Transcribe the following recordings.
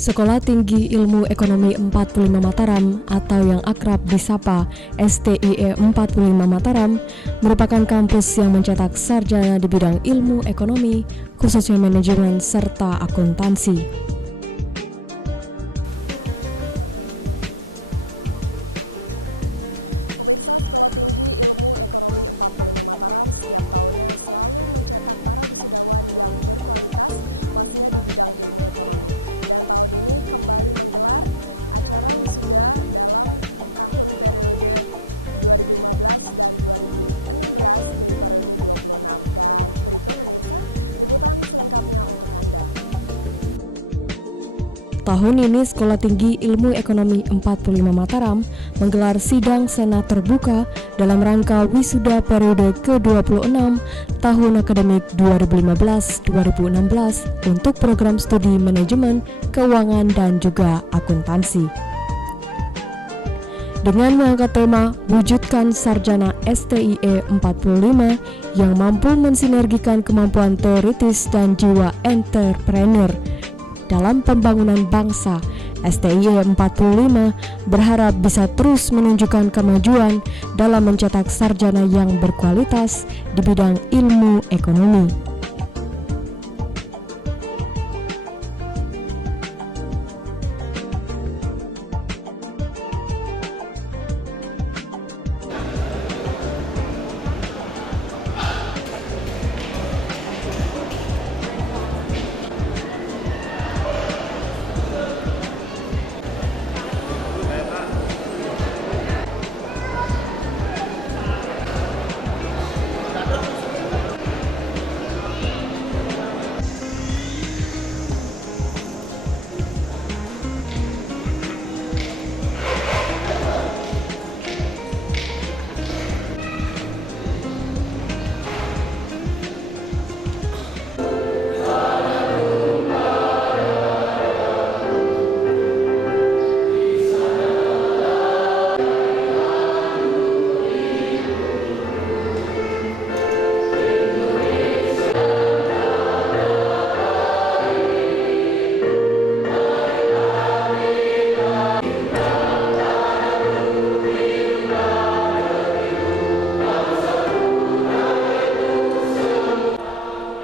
Sekolah Tinggi Ilmu Ekonomi 45 Mataram atau yang akrab disapa STIE 45 Mataram merupakan kampus yang mencetak sarjana di bidang ilmu ekonomi, khususnya manajemen serta akuntansi. Pemirsa, Sekolah Tinggi Ilmu Ekonomi 45 Mataram setiap tahunnya selalu mencetak para wisudawan yang berkualitas pastinya di bidang ilmu ekonomi. Dan tahun ini kembali menggelar acara wisuda dalam tahun periode 2015 dan 2016 dari periode 26. Dan berikut pemirsa, liputan selengkapnya untuk Anda. Tahun ini Sekolah Tinggi Ilmu Ekonomi 45 Mataram menggelar sidang senat terbuka dalam rangka wisuda periode ke-26 tahun akademik 2015-2016 untuk program studi manajemen, keuangan, dan juga akuntansi. Dengan mengangkat tema wujudkan sarjana STIE 45 yang mampu mensinergikan kemampuan teoritis dan jiwa entrepreneur dalam pembangunan bangsa, STIE 45 berharap bisa terus menunjukkan kemajuan dalam mencetak sarjana yang berkualitas di bidang ilmu ekonomi.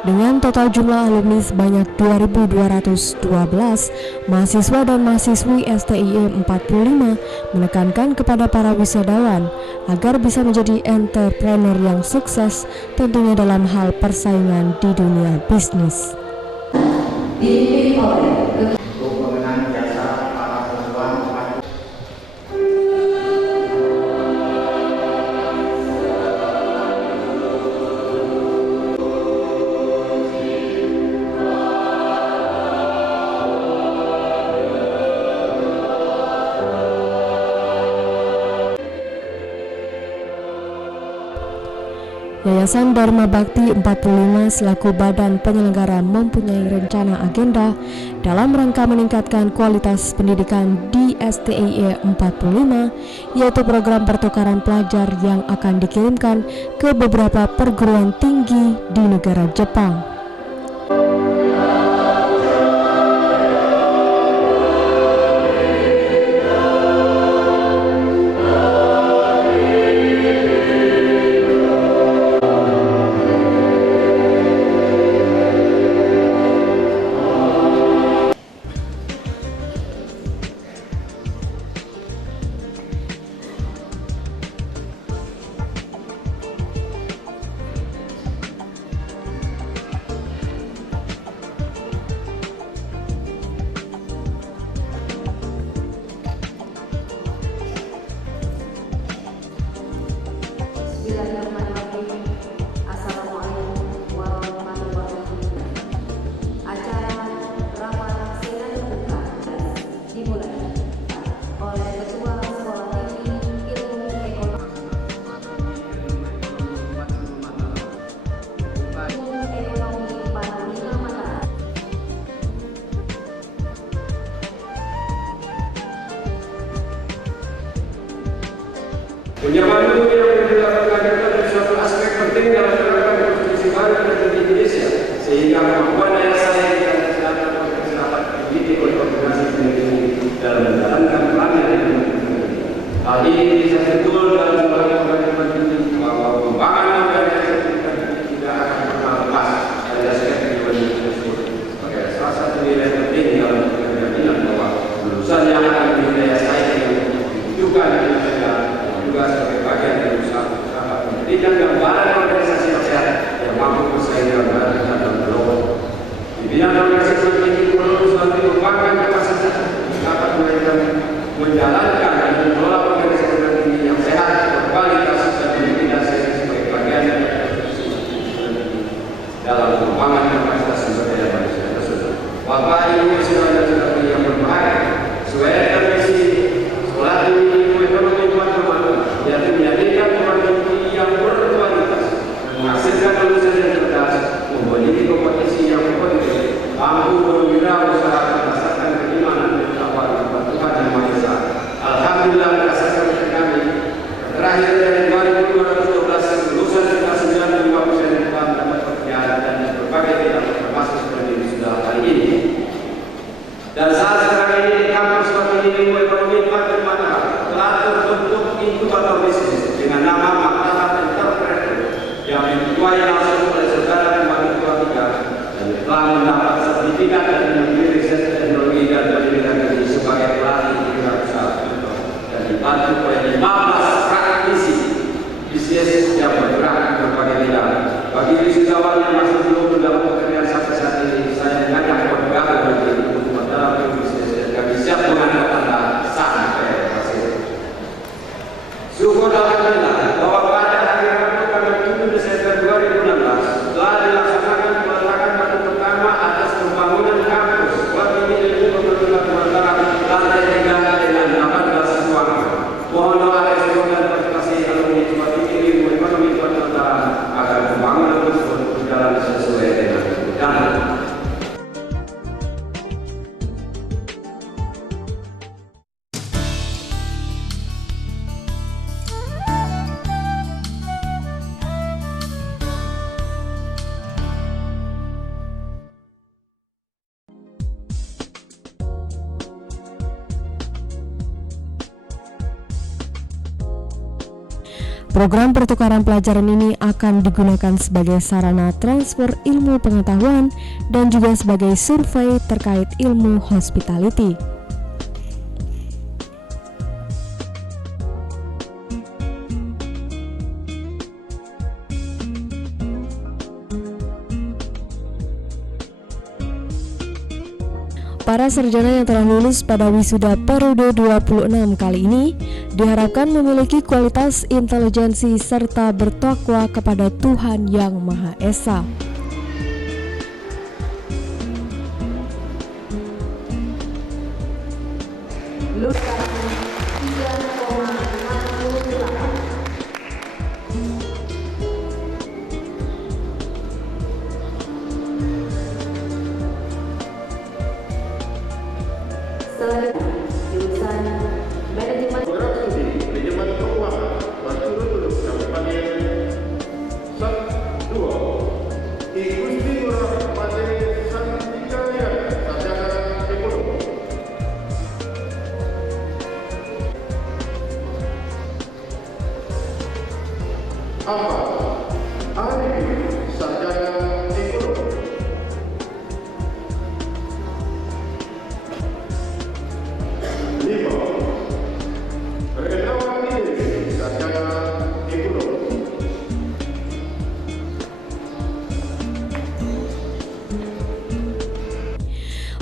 Dengan total jumlah alumni sebanyak 2.212, mahasiswa dan mahasiswi STIE 45 menekankan kepada para wisudawan agar bisa menjadi entrepreneur yang sukses, tentunya dalam hal persaingan di dunia bisnis. Yayasan Dharma Bakti 45 selaku badan penyelenggara mempunyai rencana agenda dalam rangka meningkatkan kualitas pendidikan di STIE 45, yaitu program pertukaran pelajar yang akan dikirimkan ke beberapa perguruan tinggi di negara Jepang. setelah mendapat sertifikat teknologi riset teknologi dan teknologi sebagai pelatih kewirausahaan dan dibantu oleh 15 praktisi bisnis yang bergerak di berbagai bidang. Bagi wisudawan yang masih belum mendapat pekerjaan sampai saat ini, saya mengajak bergabung dalam bisnis dan siap mengangkat tanda sampai hasil. Syukur alhamdulillah bahwa pada hari Rabu pada 7 Desember 2016 telah dilaksanakan peletakan batu pertama atas pembangunan kampus Wakil Ilmu Pemerintah Sementara lantai 3 dengan 18 siswa. Mohon doa respon dan terima alumni Wakil Ilmu Pemerintah Sementara agar pembangunan tersebut berjalan sesuai dengan rencana. Program pertukaran pelajaran ini akan digunakan sebagai sarana transfer ilmu pengetahuan dan juga sebagai survei terkait ilmu hospitality. Para sarjana yang telah lulus pada wisuda periode 26 kali ini diharapkan memiliki kualitas intelijensi serta bertakwa kepada Tuhan Yang Maha Esa.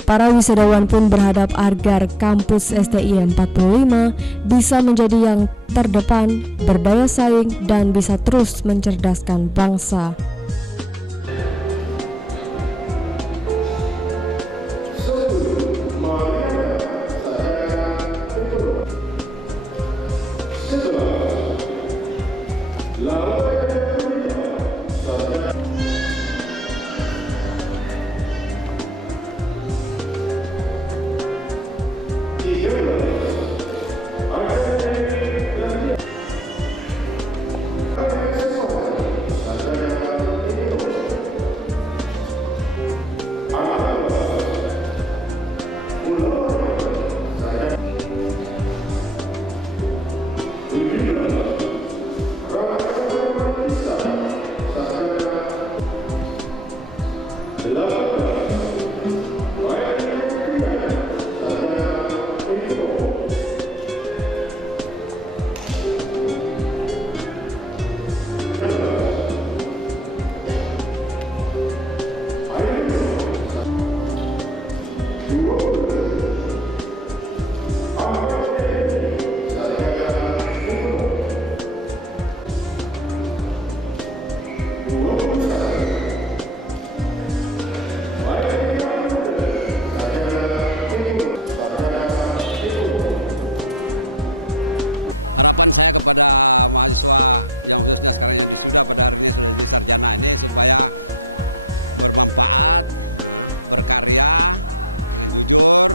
Para wisudawan pun berharap agar kampus STI 45 bisa menjadi yang terdepan, berdaya saing, dan bisa terus mencerdaskan bangsa. Harapan saya kepada mahasiswa yang khususnya sekarang yang wisuda pada hari ini sudah jadi sarjana ini supaya bermanfaat, berkarya dengan jujur,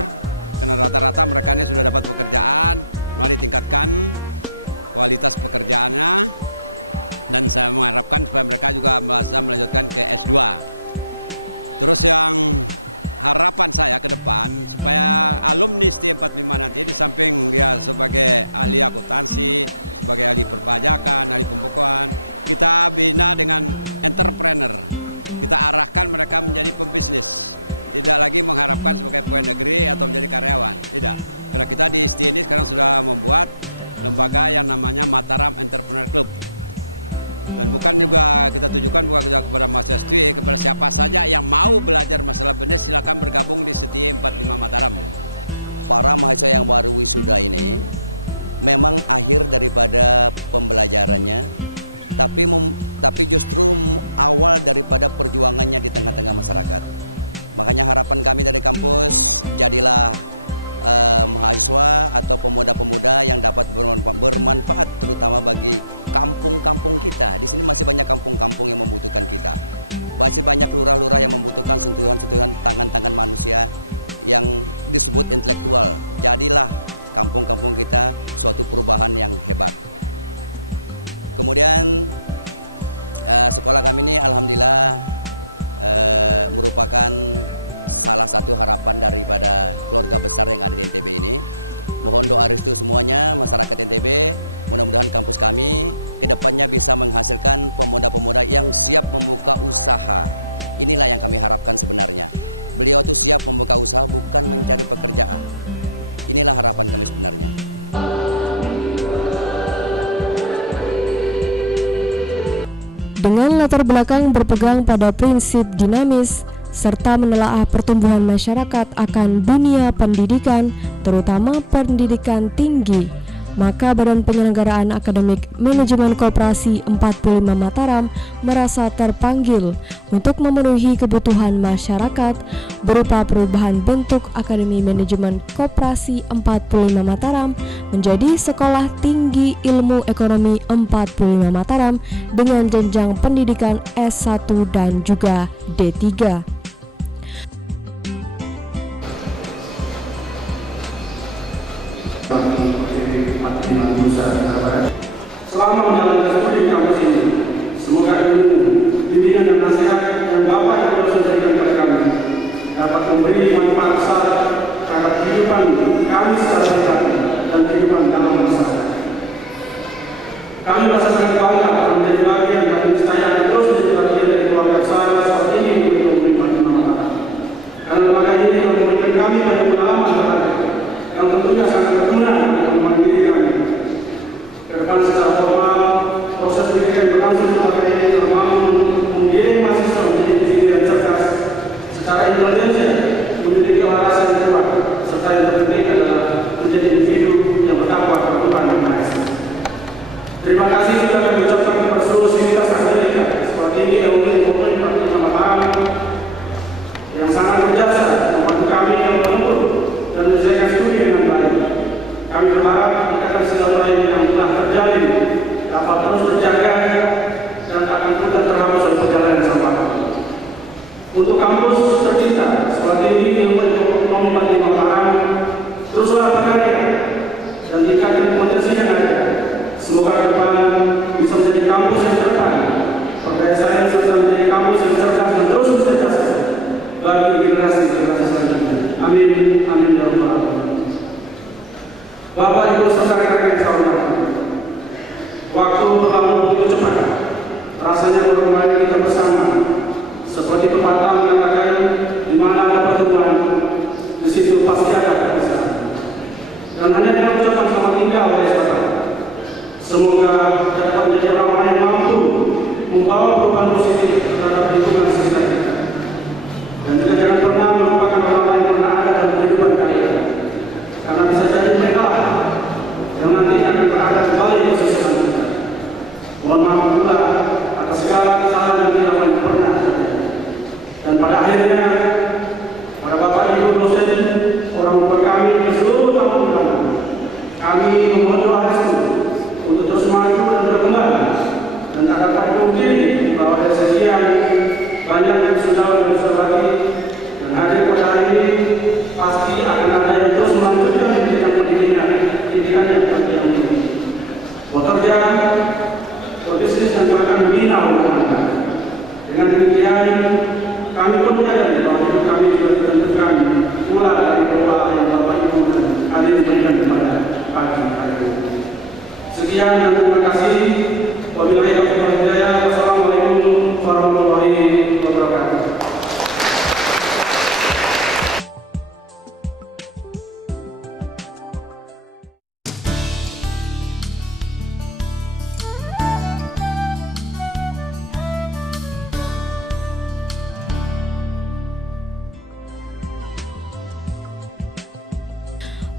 karena rata-rata mereka ini sudah dapat pekerjaan, mari tingkatkan kualitas pekerjaannya, dan saya mengharapkan supaya mereka juga bisa melanjutkan ke S2. Terus yang harapan saya ke depan supaya alumni STI 45 nanti di samping dia sebagai ahli akuntansi, sebagai ahli perpajakan, ahli pembukuan, kita bina dengan entrepreneur. kita arahkan mereka menjadi pembisnis. Tidak lagi mengharapkan sebagai pegawai negeri atau menjadi karyawan, tidak. Karena kita di STI ini sekarang sudah membuat lembaga yang namanya Mataram Entrepreneur Club. Dan bukan juga kita tujukan bukan juga kepada mahasiswa STI, kepada siapa saja yang mau belajar masalah bisnis silakan bergabung di STI 45 Mataram. Para mahasiswa yang baru wisuda ini memang akhir daripada pembelajarannya, tapi justru awal daripada perjuangannya di tengah-tengah masyarakat. Makanya harapan kami dari kampus, jadilah mahasiswa atau pemuda-pemuda yang dapat bermanfaat terutama bagi kampung-kampung kita. Di sini masih banyak kampung-kampung yang membutuhkan kita. Masih banyak lurah-lurah yang membutuhkan sentuhan-sentuhan tangan-tangan manusia yang disebut intelektual. Jadilah kampung-kampung kita suatu perubahan yang hebat. Kemudian sekolah kami ini alhamdulillah merupakan salah satu harapan daripada keluarga besar yang ada di NTB ini. Mohon doa restu semuanya masyarakat NTB. Mudah-mudahan kampus kami kedepannya bisa menghasilkan pemuda-pemuda yang siap membuka usaha. Inilah yang kami harapkan sebenarnya. Beliau itu siap membuka usaha, bukan mencari pekerjaan. Inilah harapan kami sebenarnya. Dengan latar belakang berpegang pada prinsip dinamis serta menelaah pertumbuhan masyarakat akan dunia pendidikan, terutama pendidikan tinggi, maka Badan Penyelenggaraan Akademik Manajemen Koperasi 45 Mataram merasa terpanggil untuk memenuhi kebutuhan masyarakat berupa perubahan bentuk Akademi Manajemen Koperasi 45 Mataram menjadi Sekolah Tinggi Ilmu Ekonomi 45 Mataram dengan jenjang pendidikan S1 dan juga D3. Selama menjalankan studi kampus ini, semoga ilmu, bimbingan dan nasihat yang Bapak yang telah memberikan kepada kami dapat memberi manfaat besar terhadap kehidupan kami secara pribadi dan kehidupan dalam masyarakat. Kami merasa sangat bangga menjadi bagian dari saya terus menjadi bagian dari keluarga besar seperti ini di Mataram. Karena lembaga ini telah memberikan kami dari pengalaman masyarakat yang tentunya sangat berguna dan mandiri kami. Kedepan secara formal, proses pendidikan berlangsung pada ini sama membiayai mahasiswa menjadi individu yang cerdas secara Indonesia memiliki wawasan yang kuat serta yang terpenting adalah menjadi individu yang bertakwa kepada Tuhan Yang Maha Esa. Terima kasih sudah kami ucapkan kepada seluruh sivitas akademika seperti ini yang memiliki pemahaman yang sangat berjasa membantu kami dalam membentuk dan menjaga studi dengan baik. Kami berharap akan segala yang telah terjadi dapat terus terjaga dan akan juga terus berjalan bersama. Untuk kampus tercinta seperti ini Ilmu Ekonomi 45 Mataram teruslah berkarya dan tingkatkan potensinya ada. Semoga ke depan bisa menjadi kampus yang terbaik. Sebagai saya bisa menjadi kampus yang cerdas dan terus cerdas bagi generasi selanjutnya. Amin, amin ya Allah. Bapak Ibu saudara yang saya hormati, waktu berlalu begitu cepat, rasanya kembali kita bersama, seperti pepatah mengatakan di mana ada pertemuan, di situ pasti ada perpisahan. Dan hanya dengan ucapan selamat tinggal oleh saudara. Semoga dapat menjadi orang yang mampu membawa perubahan positif terhadap lingkungan sekitar kita. Dan juga jangan pernah melupakan orang yang pernah ada dalam kehidupan kalian. Karena bisa jadi mereka yang nanti akan berada kembali di sisi kita. Mohon maaf pula atas segala kesalahan yang kita akan pernah terjadi. Dan pada akhirnya, para Bapak Ibu dosen, orang tua kami dan seluruh tamu-tamu, kami memohon doa restu untuk terus maju dan berkembang dan tak dapat mungkin bahwa dari sekian banyak yang sudah bersama lagi dan hadir pada hari ini pasti akan ada yang terus melanjutkan pendidikan yang terjadi. Bekerja, berbisnis dan bahkan membina orang. Dengan demikian kami perlu menyadari bahwa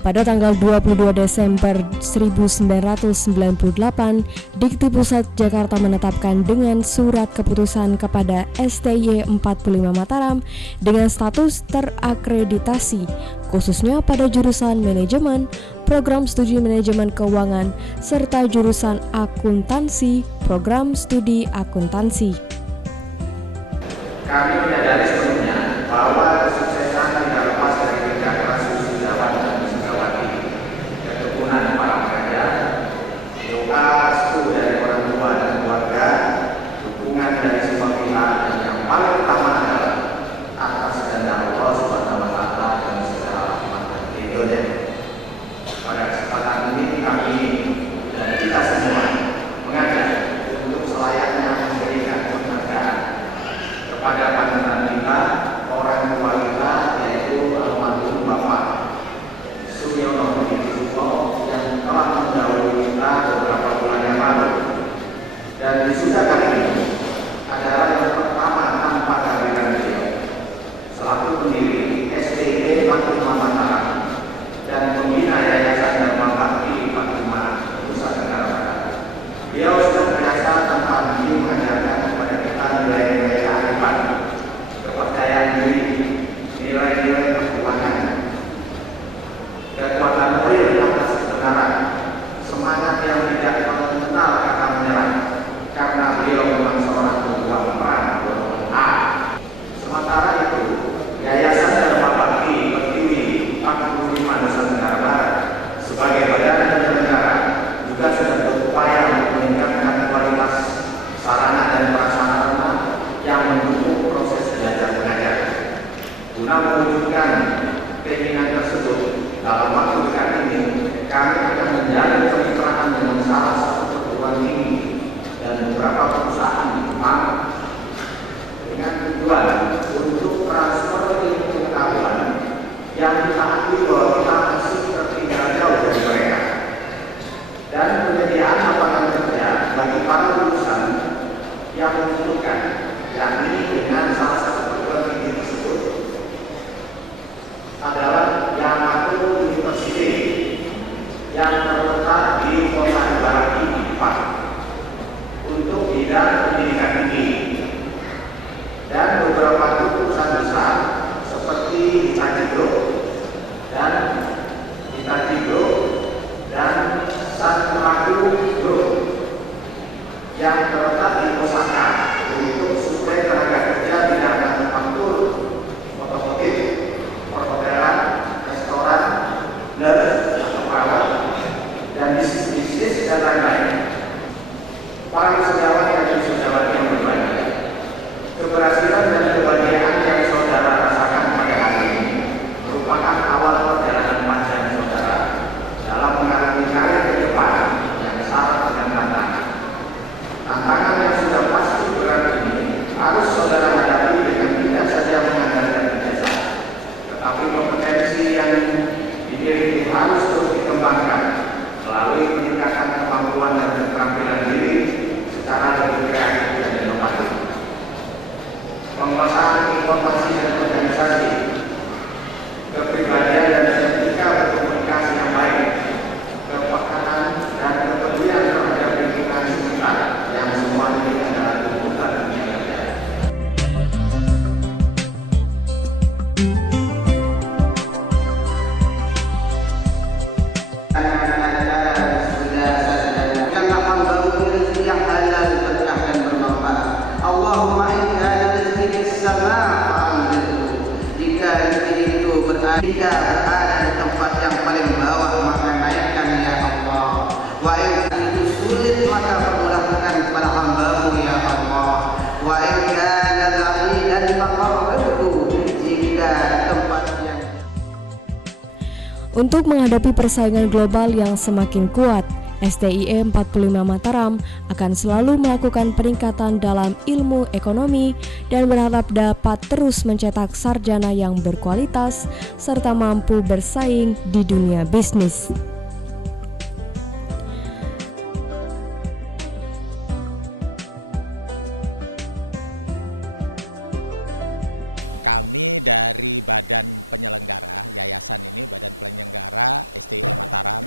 Pada tanggal 22 Desember 1998, Dikti Pusat Jakarta menetapkan dengan surat keputusan kepada STY 45 Mataram dengan status terakreditasi, khususnya pada jurusan manajemen, program studi manajemen keuangan, serta jurusan akuntansi, program studi akuntansi. Kami menyadari sebelumnya bahwa kesuksesan tidak lepas dari kerja keras wisudawan dan segala keturunan para pekerja, doa restu dari orang tua dan keluarga, dukungan dari semua pihak, dan yang paling utama adalah atas kehendak Allah Subhanahu wa Ta'ala dan segala berikutnya. Pada kesempatan ini kami dan kita semua mengajak untuk selayaknya memberikan penghargaan kepada mantan kita, orang tua kita, yaitu almarhum Bapak Suryono Hidayatullah yang telah mendahului kita beberapa bulan yang lalu. Dan wisuda kali ini adalah yang pertama tanpa kehadiran beliau selaku pendiri STY 45 Mataram dan pembina Yayasan Dharma Bakti 45 Nusa Tenggara Barat. Beliau senantiasa tanpa henti mengajarkan kepada kita nilai-nilai kearifan, kepercayaan diri, nilai-nilai perjuangan, kekuatan moral atas kebenaran, semangat yang tidak mengenal kata menyerah, karena beliau memang seorang pemuda pemeran A. Sementara itu, Yayasan Dharma Bakti berdiri 45 Nusa Tenggara Barat sebagai badan penyelenggara juga sudah berupaya untuk meningkatkan kualitas sarana dan prasarana yang mendukung proses belajar mengajar. Guna mewujudkan keinginan tersebut, dalam waktu dekat ini kami akan menjalin perpisahan dengan salah satu perguruan tinggi dan beberapa perusahaan di Jepang dengan tujuan untuk transfer ilmu pengetahuan yang ditaati bahwa kita masih tertinggal jauh dari mereka, dan penyediaan lapangan kerja bagi para lulusan yang membutuhkan, yakni dengan salah satu perguruan tinggi tersebut adalah Yamato University yang terletak di Kota Ibaraki, Jepang, untuk bidang pendidikan tinggi, dan beberapa perusahaan besar seperti Hitachi dan Sanmaru Group yang terletak di Osaka untuk suplai tenaga kerja bidang manufaktur, otomotif, perhotelan, restoran, dan bisnis dan lain-lain. Para wisudawan yang wisudawati yang berbahagia, keberhasilan dan kebahagiaan yang saudara rasakan pada hari ini merupakan awal perjalanan panjang saudara dalam menghadapi karir ke depan yang syarat dengan tantangan. Tantangan yang sudah pasti berat ini harus saudara hadapi dengan tidak saja mengandalkan ijazah, tetapi kompetensi yang dimiliki harus terus dikembangkan melalui peningkatan kemampuan dan keterampilan diri secara lebih kreatif dan inovatif. Penguasaan informasi dan organisasi, kepribadian dan etika berkomunikasi yang baik, kepekanan dan kepedulian terhadap lingkungan sekitar yang semua ini adalah tuntutan dunia kerja. Allahumma inna rezeki fis sama' jika rezeki itu berada di tempat yang paling bawah maka naikkan ya Allah. Wa in itu sulit maka permudahkan para hamba-Mu ya Allah. Wa in kana laqilan maqaduhu jika tempat yang Untuk menghadapi persaingan global yang semakin kuat, STY 45 Mataram akan selalu melakukan peningkatan dalam ilmu ekonomi dan berharap dapat terus mencetak sarjana yang berkualitas serta mampu bersaing di dunia bisnis. Kami dari badan penyelenggara, yayasan ini, badan penyelenggara STI Mataram,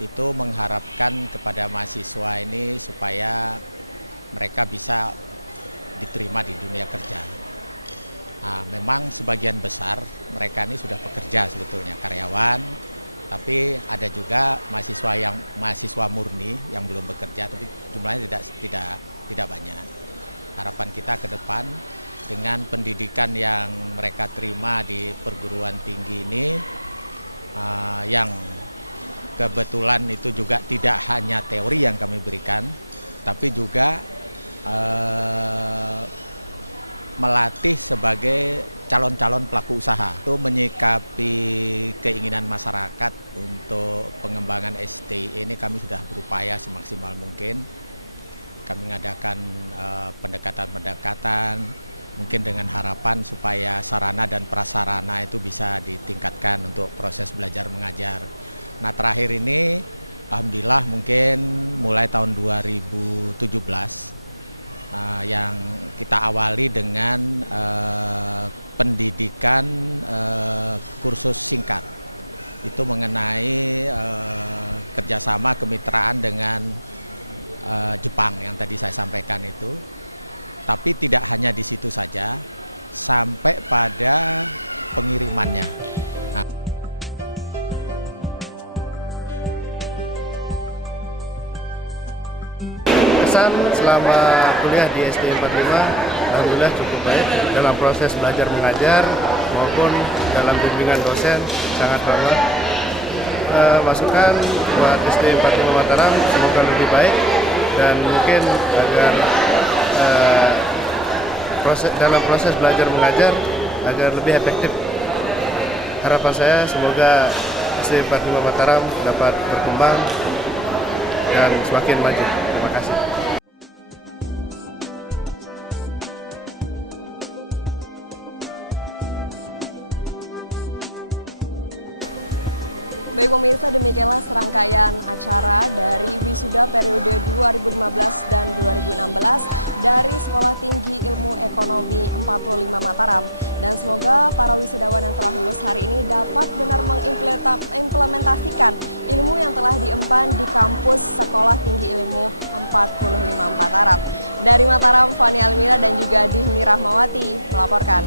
itu mengharapkan kepada mahasiswa ini supaya mereka bisa diterima di dunia kerja. Nah, memang sebagian besar mereka ini sudah pekerja sebetulnya, karyawan, tapi ada juga mahasiswa murni yang belum bekerja, tapi jumlahnya tidak banyak. Harapan kita ke depan dengan pendidikan yang mereka terima di perguruan tinggi ini, yang kebetulan itu juga tidak hanya teori yang kami berikan, tapi juga melatih sebagai calon-calon pelaku usaha. Itu menyikapi keinginan masyarakat untuk pengembangan STI ini, kami sudah berupaya semaksimal mungkin. Kami mengadakan pendekatan-pendekatan, mungkin dengan harapan supaya sarana dan prasarana itu bisa ditingkatkan untuk proses belajar mengajar. Nah, terakhir ini alhamdulillah mungkin mulai tahun 2017 yang kita awali dengan pendidikan kursus singkat. Itu mengenai kerjasama kemitraan dengan Jepang yang tadi saya sampaikan itu. Tapi tidak hanya di situ saja, sampai pada pengirimannya. Kesan selama kuliah di STI 45 alhamdulillah cukup baik dalam proses belajar mengajar maupun dalam bimbingan dosen, sangat ramah. Masukan buat STI 45 Mataram semoga lebih baik dan mungkin agar dalam proses belajar mengajar agar lebih efektif. Harapan saya semoga STI 45 Mataram dapat berkembang dan semakin maju. Terima kasih. Baik pemirsa, demikianlah serangkaian acara dari wisuda periode 2015 dan 2016 dari Sekolah Tinggi Ilmu Ekonomi 45 Mataram. Dan semoga para wisudawan yang telah lulus hari ini dapat benar mengimplementasikan ilmu yang telah diemban di kampus Sekolah Tinggi Ilmu 45 Mataram. Dari Mataram, Fani Almira dan juga Dihni Rahmawati melaporkan.